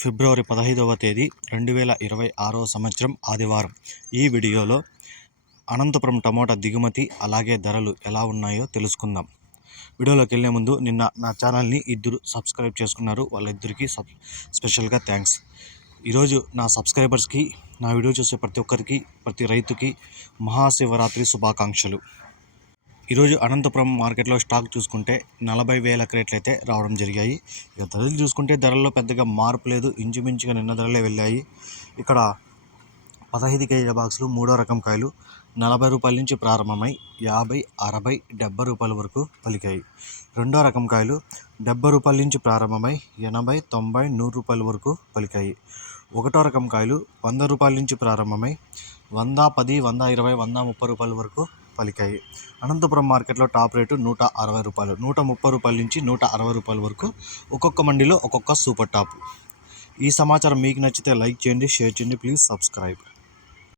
ఫిబ్రవరి పదహైదవ తేదీ రెండు వేల ఇరవై ఆరవ సంవత్సరం ఆదివారం. ఈ వీడియోలో అనంతపురం టమోటా దిగుమతి అలాగే ధరలు ఎలా ఉన్నాయో తెలుసుకుందాం. వీడియోలోకి వెళ్ళే ముందు నిన్న నా ఛానల్ని ఇద్దరు సబ్స్క్రైబ్ చేసుకున్నారు. వాళ్ళిద్దరికీ సబ్ స్పెషల్గా థ్యాంక్స్. ఈరోజు నా సబ్స్క్రైబర్స్కి నా వీడియో చూసే ప్రతి ఒక్కరికి ప్రతి రైతుకి మహాశివరాత్రి శుభాకాంక్షలు. ఈరోజు అనంతపురం మార్కెట్లో స్టాక్ చూసుకుంటే నలభై వేల క్రేట్లు అయితే రావడం జరిగాయి. ఇక ధరలు చూసుకుంటే ధరల్లో పెద్దగా మార్పు లేదు. ఇంచుమించుగా నిన్న ధరలే వెళ్ళాయి. ఇక్కడ పదహైదు కేజీల బాక్సులు మూడో రకం కాయలు నలభై రూపాయల నుంచి ప్రారంభమై యాభై అరవై డెబ్బై రూపాయల వరకు పలికాయి. రెండో రకం కాయలు డెబ్బై రూపాయల నుంచి ప్రారంభమై ఎనభై తొంభై నూరు రూపాయల వరకు పలికాయి. ఒకటో రకం కాయలు వంద రూపాయల నుంచి ప్రారంభమై వంద పది వంద ఇరవై వంద ముప్పై రూపాయల వరకు పలికాయి. అనంతపురం మార్కెట్లో టాప్ రేటు నూట అరవై రూపాయలు నూట ముప్పై రూపాయల నుంచి నూట అరవై రూపాయల వరకు ఒక్కొక్క మండిలో ఒక్కొక్క సూపర్ టాప్. ఈ సమాచారం మీకు నచ్చితే లైక్ చేయండి షేర్ చేయండి ప్లీజ్ సబ్స్క్రైబ్.